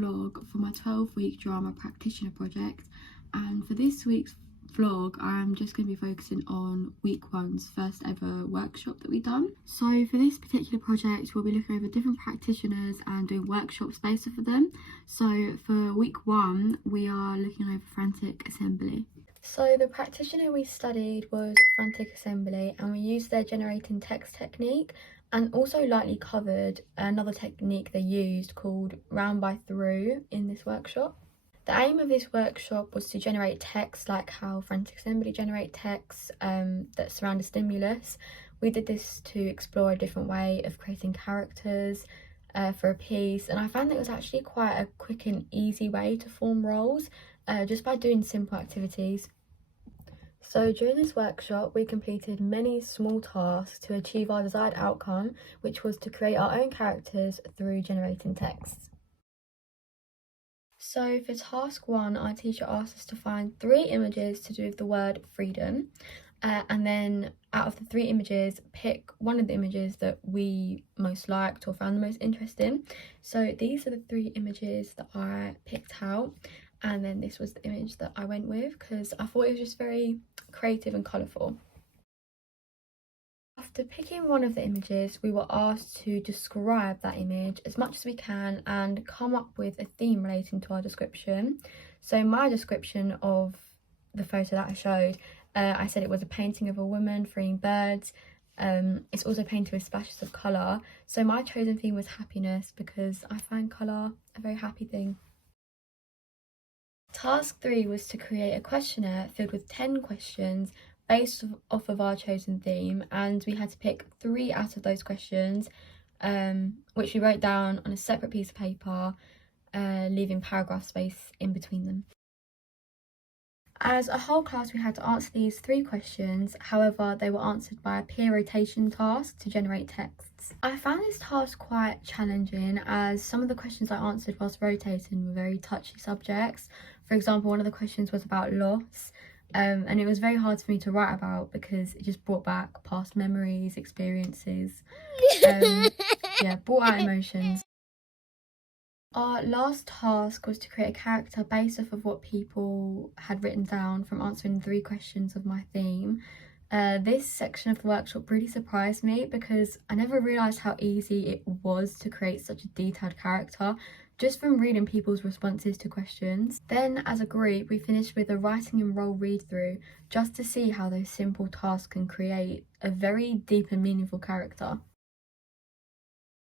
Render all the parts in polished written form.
vlog for my 12-week drama practitioner project, and for this week's vlog I'm just going to be focusing on week one's first ever workshop that we done. So for this particular project we'll be looking over different practitioners and doing workshops based off of them. So for week one we are looking over Frantic Assembly. So the practitioner we studied was Frantic Assembly, and we used their generating text technique and also lightly covered another technique they used called round by through in this workshop. The aim of this workshop was to generate text like how Frantic Assembly generate text that surround a stimulus. We did this to explore a different way of creating characters for a piece, and I found that it was actually quite a quick and easy way to form roles just by doing simple activities. So during this workshop we completed many small tasks to achieve our desired outcome, which was to create our own characters through generating text. So for task one, our teacher asked us to find 3 images to do with the word freedom, and then out of the 3 images pick one of the images that we most liked or found the most interesting. So these are the 3 images that I picked out, and then this was the image that I went with because I thought it was just very creative and colourful. After picking one of the images, we were asked to describe that image as much as we can and come up with a theme relating to our description. So my description of the photo that I showed, I said it was a painting of a woman freeing birds. It's also painted with splashes of colour. So my chosen theme was happiness because I find colour a very happy thing. Task 3 was to create a questionnaire filled with 10 questions based off of our chosen theme, and we had to pick 3 out of those questions, which we wrote down on a separate piece of paper, leaving paragraph space in between them. As a whole class we had to answer these 3 questions, however they were answered by a peer rotation task to generate texts. I found this task quite challenging as some of the questions I answered whilst rotating were very touchy subjects. For example, one of the questions was about loss, and it was very hard for me to write about because it just brought back past memories, experiences, brought out emotions. Our last task was to create a character based off of what people had written down from answering 3 questions of my theme. This section of the workshop really surprised me because I never realised how easy it was to create such a detailed character just from reading people's responses to questions. Then as a group we finished with a writing and role read through just to see how those simple tasks can create a very deep and meaningful character.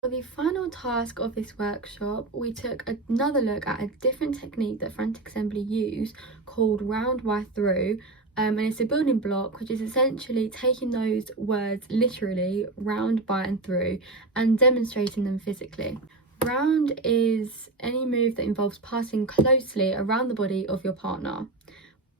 For the final task of this workshop, we took another look at a different technique that Frantic Assembly used called round by through, and it's a building block which is essentially taking those words literally, round by and through, and demonstrating them physically. Round is any move that involves passing closely around the body of your partner.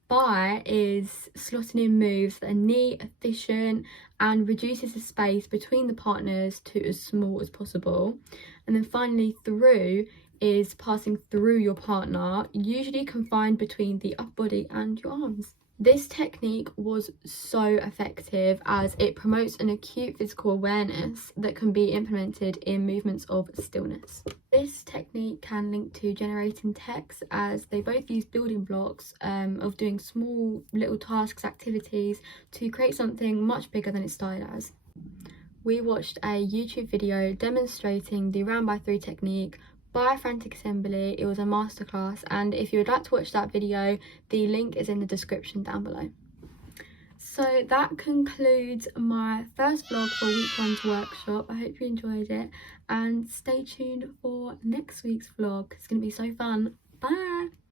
By is slotting in moves that are neat, efficient, and reduces the space between the partners to as small as possible. And then finally, through is passing through your partner, usually confined between the upper body and your arms. This technique was so effective as it promotes an acute physical awareness that can be implemented in movements of stillness. This technique can link to generating text as they both use building blocks of doing small little tasks, activities to create something much bigger than it started as. We watched a YouTube video demonstrating the round by through technique by Frantic Assembly. It was a masterclass, and if you would like to watch that video, the link is in the description down below. So that concludes my first vlog for week 1's workshop. I hope you enjoyed it, and stay tuned for next week's vlog. It's going to be so fun. Bye!